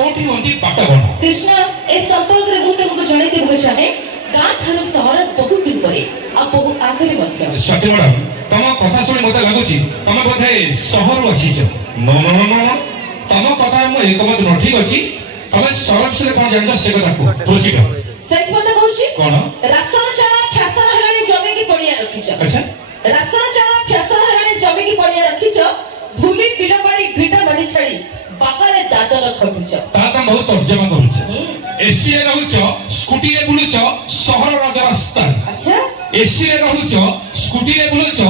कोठी होंती बाटबण कृष्ण ए संपर्क रे मु तुमको जणाई देबो चाहे गाँ ठारू सहर बहुत दिन परे आ बहुत आगे मध्य सत्य मैडम तम कथा सुनी मते लागुची तमे बोधे सहर आसीछ नो नो नो नो तम कथा मु एकमत न ठीक अछि तमे सहर से कोन जानछ से कथा को तुलसी का सही मत कहूची कोन राशन चावा फैशन हलाने जमी की पड़िया रखिछ अच्छा राशन चावा फैशन हलाने जमी की पड़िया रखिछ धूली बिलगड़ी भिटा बड़ी छड़ी बापारे दादर खटिछ ता त बहुत तर्जमा करूछ एसी रे रहउछ स्कूटी रे बुलुछ सहर राज रास्ता अच्छा एसी रे रहउछ स्कूटी रे बुलुछ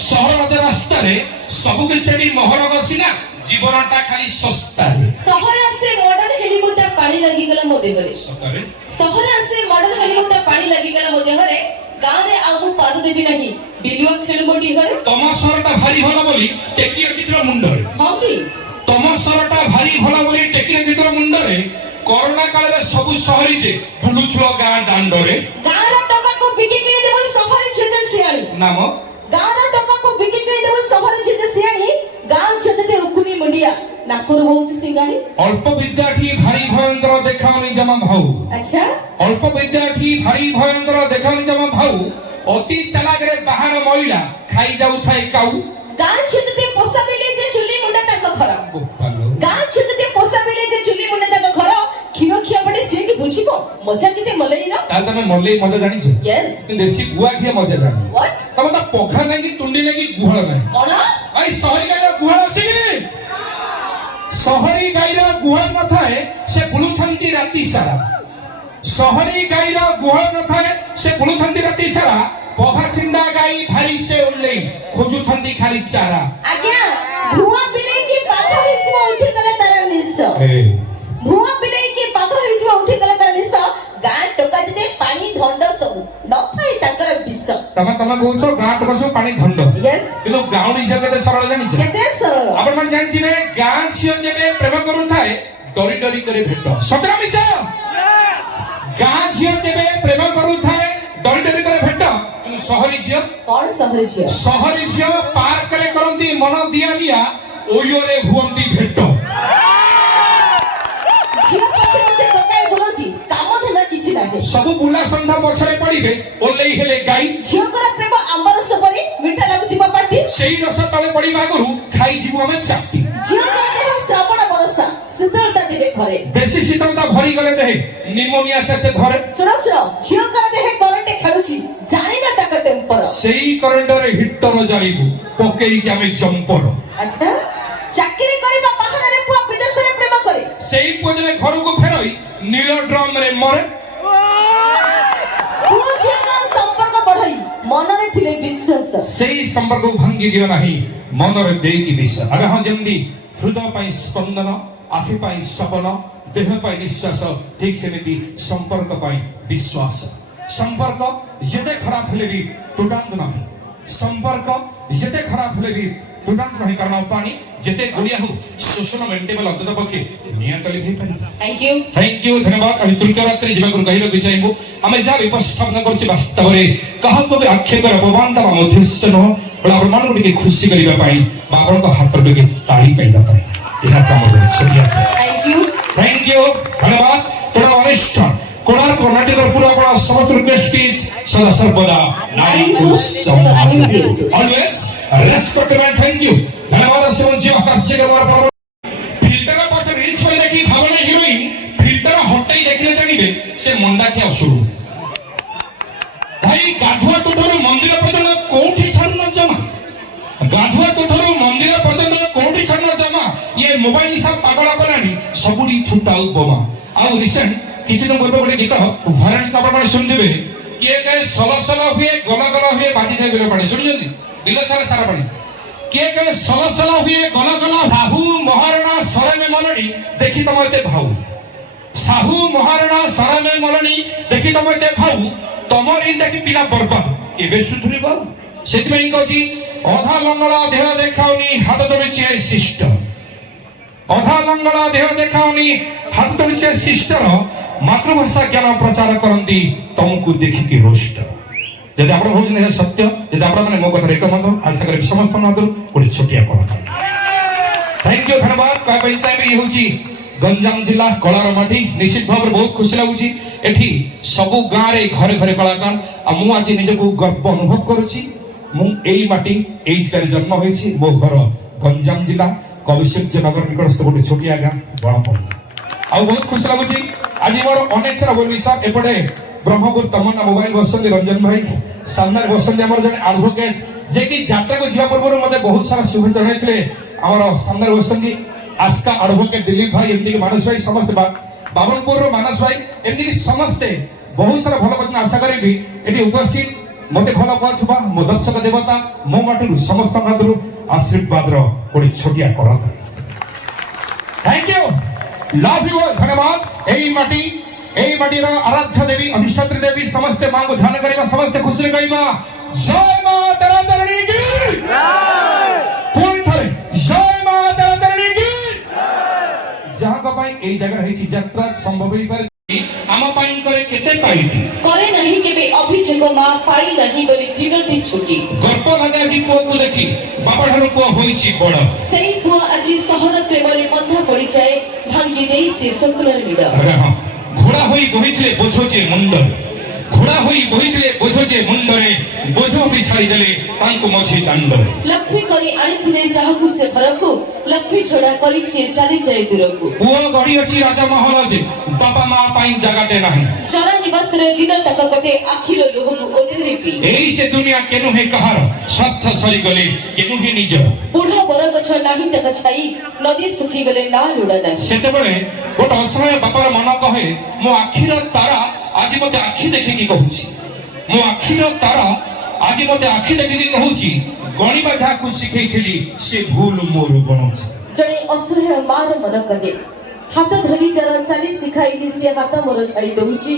सहर राज रास्ता रे सब के सेडी मोहर गसिना जीवनटा खाली सस्ता रे सहर आसे मॉडर्न हेलिकॉप्टर पानी लागि गला मो देहरे सकारे सहर आसे मॉडर्न हेलिकॉप्टर पानी लागि गला मो देहरे गाँ रे आगु पाद देबी नाही बिलुआ खेल मोडी हरे तम सहरटा भारी भला बोली टेकी रखितरा मुंडरे हां की तम सहरटा भारी भला बोली टेकी रखितरा मुंडरे कोरोना काल रे सब सहरी जे बुलुथलो गाँ दांडरे गाँ रा टका को बिकी किने देबो सहर छेदे सियाणी नाम गाँ रा टका को बिकी किने देबो सहर छेदे सियाणी गाँ छेदे उकुनी मुंडिया नापुर बहुत सिंगाणी अल्प विद्यार्थी भारी भयंकर देखावनी जमा भाऊ अच्छा अल्प विद्यार्थी भारी भयंकर देखावनी जमा भाऊ अति चालाक रे बाहर महिला खाई जाऊ थाए काऊ गाँ छेदे पोसा मिले जे चुली मुंडा ताको घर गोपालो गाँ छेदे पोसा मिले जे चुली मुंडा ताको घर खीरो खिया पड़े से कि बुझिबो मजा किते मलई ना ताल तमे मल्ले मजा जानि छ यस देसी गुआ खिया मजा जानि व्हाट तमे त पोखा नै कि टुंडी नै कि गुहळ नै कोन आई सहरी गाईर गुहळ अछि कि सहरी गाईर गुहळ न थाए से बुलुथंती राती सारा सहरी गाईर गुहळ न थाए से बुलुथंती राती सारा पोखा छिंडा गाई भारी से उल्ले खोजुथंती खाली चारा आज्ञा धुआ बिले की पाद हिचवा उठी गला तारा निस ए धुआ बिले की पाद हिचवा उठी गला तारा निस गाँ टका जते पानी धंड सब न थाई ताकर विष तमे कहउछो गाँ टका पानी धंड यस किलो गाउँ हिसाब केते सरळ जानि छ केते सरल आपण मन जानथिबे गाँ छियो जेबे प्रेम करू थाए डरी डरी करे भेट सतरा मिछ गाँ छियो जेबे प्रेम करू थाए डरी डरी करे भेट କିନ୍ତୁ ସହରୀ ଝିଅ कौन सहर छियो ସହରୀ ଝିଅ ପାର୍କ ରେ କରନ୍ତି ମନ ଦିଆ ଦିଆ ଓୟୋରେ ହୁଅନ୍ତି ଭେଟ झियो पछे पछे टकाय बोलती काम धंदा किछि नाही ସବୁ ବୁଲା ସନ୍ଧା ପଛରେ ପଡ଼ିବେ ଓଲେଇ ହେଲେ ଗାଈ झियो कर प्रेम आंबरस परी मिठा लागुथिबा पाटी ସେଇ ରସ ତଳେ ପଡ଼ିବା ଆଗରୁ ଖାଇଯିବୁ ଆମେ ଚାଟି झियो कर देह श्रावण बरसा शीतलता देह भरे ବେଶୀ ଶୀତଳତା ଭରି ଗଲେ ଦେହେ ନିମୋନିଆ ସେ ଧରେ सुनो सुनो झियो कर देह करंटे खेलुछि जानि ना ताक टेम्पर ସେଇ କରେଣ୍ଟରେ ହିଟର ଜାଳିବୁ ପକେଇକି ଆମେ ଜମ୍ପର अच्छा चाकरी करबा बाहर रे पुआ विदेश रे प्रेम करे ସେଇ ପୁଅ ଯେବେ ଘରକୁ ଫେରଇ ନୀଳ ଡ୍ରମ ରେ ମରେ पुआ झियो का संपर्क बढ़ई मन रे थिले विश्वास ସେଇ ସମ୍ପର୍କକୁ ଭାଙ୍ଗି ଦିଅ ନାହିଁ ମନରେ ଦେଇକି ବିଷ ଆଗ ହଁ ଯେମିତି ହୃଦୟ ପାଇଁ ସ୍ପନ୍ଦନ ଆଖି ପାଇଁ ସପନ ଦେହ ପାଇଁ ନିଶ୍ୱାସ ଠିକ ସେମିତି ସମ୍ପର୍କ ପାଇଁ ବିଶ୍ୱାସ ସମ୍ପର୍କ ଯେତେ ଖରାପ ହେଲେ ବି ଟୁଟାନ୍ତ ନାହିଁ ସମ୍ପର୍କ ଯେତେ ଖରାପ ହେଲେ ବି ଟୁଟାନ୍ତ ନାହିଁ କାରଣ ପାଣି ଯେତେ ଗୋଳିଆ ହଉ ଶୋଷଣ ମେଣ୍ଟେବଲ ଅନ୍ତତ ପକ୍ଷେ ନିୟନ୍ତଲି ହେଇପାରିବ थैंक यू धन्यवाद আমি তৃতীয় রাত্রে জীবন কহিବାକୁ চাইবো আমি যাହା ଉପସ୍ଥାପନ କରୁଛି ବାସ୍ତବରେ କାହାକୁ ବି ଆକ୍ଷେପର ଅପମାନ ଦେବା ଉଦ୍ଦେଶ୍ୟ ନୁହଁ ବଲେ ଆପଣମାନଙ୍କୁ ଟିକେ ଖୁସି କରିବା ପାଇଁ ବା ଆପଣଙ୍କ ହାତରୁ ଟିକେ ତାଳି ପାଇବା ପାଇଁ ଏହା କାମ କରୁଛି थैंक यू धन्यवाद তোমরা অনুষ্ঠান কোণার্ক নাটকের পুরো আপনার সমস্ত রিকোয়েস্ট প্লিজ সদা সর্বদা নারী সম্মান always respect and thank you ধন্যবাদ সেবন জীবন কার্যে আমার ফিল্টার পাশে রিলস করে দেখি ভাবনা হিরোইন ফিল্টার হটাই দেখলে জানিবে সে মুন্ডা কি অসুর ভাই গাধুয়া তুঠରୁ মন্দির পর্যন্ত কোউঠি ছাড়ুন জমা গাধুয়া তুঠରୁ মন্দির পর্যন্ত কোউঠি ছাড়ুন জমা ये मोबाइल सब पागल बनानी सबुडी फुटाउ बोमा आउ रिसेंट किछि दिन पूर्व गोटे गीत भरन कपड़ सुनथिबे किए कहे सल सल हुए गल गल हुए बाजी थाए बिल पानी सुनिजंती दिल सारा सारा पानी किए कहे सल सल हुए गल गल साहू महाराणा सरे में मलनी देखि तम एते भाऊ साहू महाराणा सरे में मलनी देखि तम एते भाऊ तमरी देखि पिला बर्बाद एबे सुधुरी बाऊ सेति में कहछि अधा लंगड़ा देह देखाउनी हाथ धरिछि ए शिष्ट अधा लंगड़ा देह देखाउनी हाथ धरिछि शिष्टर मातृभाषा ज्ञान प्रचार करती तुमको देखिकी रोष्ट यदि आप भाई सत्य यदि आप मो कथा एकमत आशा करी समस्त गोटे छोटिया कथा थैंक यू धन्यवाद कहवाई चाहिए ये हूँ ଗଞ୍ଜାମ ଜିଲ୍ଲା କଳାର ମାଟି ନିଶ୍ଚିତ ଭାବରେ ବହୁତ ଖୁସି ଲାଗୁଛି ଏଠି ସବୁ ଗାଁରେ ଘରେ ଘରେ କଳାକାର ଆଉ ମୁଁ ଆଜି ନିଜକୁ ଗର୍ବ ଅନୁଭବ କରୁଛି ମୁଁ ଏଇ ମାଟି ଏଇ ଜାଗାରେ ଜନ୍ମ ହୋଇଛି ମୋ ଘର ଗଞ୍ଜାମ ଜିଲ୍ଲା କବିସୂର୍ଯ୍ୟନଗର ନିକଟସ୍ଥ ଗୋଟେ ଛୋଟିଆ ଗାଁ ବଣପଲ୍ଲୀ ଆଉ ବହୁତ ଖୁସି ଲାଗୁଛି ଆଜି ମୋର ଅନେକ ସାରା ବୋଲିସ ଏପଟେ ବ୍ରହ୍ମପୁର ତମନ୍ନା ମୋବାଇଲ ବସନ୍ତି ରଞ୍ଜନ ଭାଇ ସାମ୍ନାରେ ବସନ୍ତି ଆମର ଜଣେ ଆଡଭୋକେଟ ଯେ କି ଯାତ୍ରାକୁ ଯିବା ପୂର୍ବରୁ ମୋତେ ବହୁତ ସାରା ଶୁଭେଚ୍ଛା ଜଣାଇଥିଲେ ଆମର ସାମ୍ନାରେ ବସନ୍ତି आस्का एडवोकेट दिलीप भाई एमती की मानस भाई समस्त बाबनपुर मानस भाई एमती की समस्ते बहुत सारा भल कथा आशा करी एटी उपस्थित मते भल कहथुबा मो दर्शक देवता मो माटू समस्त मादरु आशीर्वाद रो कोडी छोटिया करता थैंक यू लव यू धन्यवाद एई माटी रो आराध्य देवी अधिष्ठात्री देवी समस्त मां को ध्यान करबा समस्त खुशी कहबा जय मां तारा तारिणी की जय पूर्ण थारे जय मां तारा तारिणी की जहाँ का पाई एक जगह रही चीज यात्रा संभव ही पर आम पाइन करे केते पाइटी करे नहीं केबे अभिषेक मां पाई नहीं बोली दिनटी छुटी गर्व लगा जी पुओ को देखी बाबा ठारू पुओ होईची बड़ सेई पुओ আজি सहर प्रेमले बंधा पड़ी जाए भांगी देई से सकुलर निड अरे हां घोड़ा होई बहितले बोझोचे मुंड घोड़ा होई बहितले बोझोचे मुंडरे बोझो बिछाई देले तांको मछी दंड लक्ष्मी करी आनिथिले जाहकु से घरकु लक्ष्मी छोड़ा करी से चली जाए दूरकु पुओ गड़ी अछि राजा महल जे बाबा मां पाई जगाटे नाही जरा निवास रे दिन तक कटे आखिर लोहकु ओठरे पी एई से दुनिया केनु हे कहार स्वार्थ सरी गले केनु हे निज बुढ़ा बर गछ नाही तक छाई नदी सुखी गले ना लुड़ा नाही सेते बेले गोट असहाय बापार मन कहे मो आखिर तारा आज मते आखि देखिकी कहूची मो आखिर तारा आज मते आखि देखिकी कहूची गणिबा जाकु सिखैथिली से भूल मोर बनौची जणे असहाय मार मन कहे हाथ धरी जरा चली सिखाइली से हाथ मोर छाड़ी दउची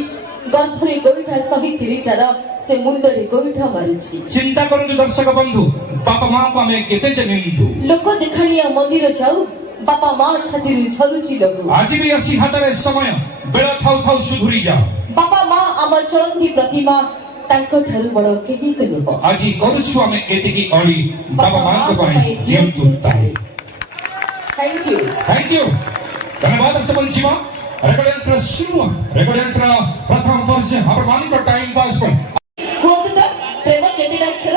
गंथरे गोइठा सही थिली जरा से मुंडरे गोइठा मारुची चिंता करंतु दर्शक बंधु बापा मां को हमें केते जनिंदु लोक देखाणिया मंदिर जाऊ बापा मां छातीरु झरुची लगु आज भी असी हातरे समय बेला थाउ थाउ सुधुरी जा बापा मां आम चलंती प्रतिमा तांको ठारु बड़ केही तो नुह आज करूछु हमें एतिकी अली बाबा मां को पाई दियंतु ताई थैंक यू धन्यवाद दर्शक जीवा रेकॉर्डेंस रा शुरू रेकॉर्डेंस रा प्रथम वर्ष हमर मालिक को टाइम पास पर कोंत त प्रेम केतेटा खेल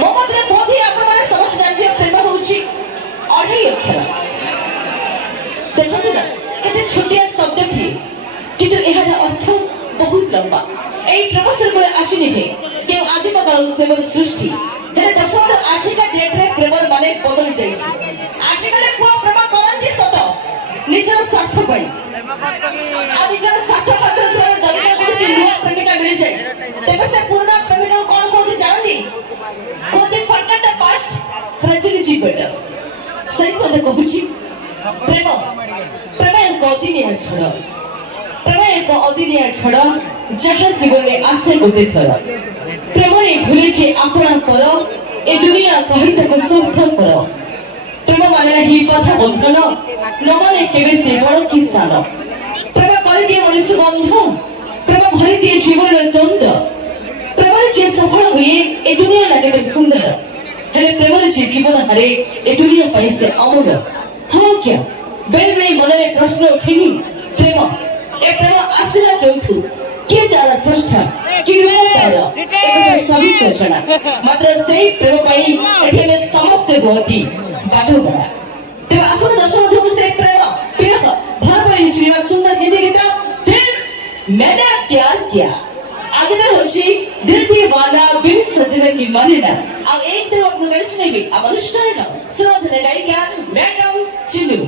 मोमद्रे कोथि आपण माने समझ जानथि प्रेम होउची अढाई अक्षर देखंतु ना केते छोटिया शब्द थी किंतु एहार अर्थ बहुत लंबा एई प्रेम को आछि नहीं के आदिम काल प्रेम सृष्टि हेले दशमत आजिका डेट रे प्रेम माने बदली जाई छी आजिकाले को प्रेम करंती सत निजर स्वार्थ पई आ निजर स्वार्थ पासे से जलिका गुडी से नुआ प्रेमिका मिल जाए तेबे से पूर्ण प्रेमिका कोन कोन जानती कोथि forget the past gradually better सही कोने कहूची प्रेम प्रेम एक अदिनिया छड़ प्रेम एक अदिनिया छड़ जहाँ जीवन में आसे गोटे थर प्रेम रे भूले जे आपना पर ए दुनिया कहि तक स्वार्थ पर प्रेम माने ही पथ बंधन न माने केबे से बड़ किसान प्रेम कर दिए मनुष्य बंध प्रेम भरी दिए जीवन रे द्वंद प्रेम रे जे सफल हुए ए दुनिया लागे सुंदर हेले प्रेम रे जे जीवन हारे ए दुनिया पाई से अमर हाँ क्या बेल में मन रे प्रश्न उठेनी प्रेम ए प्रेम आसिला केउठु के तारा सृष्टा कि रे तारा ए सभी कचना मात्र सेही प्रेम पाई एठे में समस्त होती बाटो बड़ा ते आसुर दशम धूम से प्रेम प्रेम भरपाई श्रीवा सुंदर निधि गीता फिर मैंने प्यार किया आगे ना होची दिलती वाला बिन सजने की मानेना अब एक तरफ अपने गाइस ने भी अब अनुष्ठान ना सुनो धने गायिका मैडम चिन्नू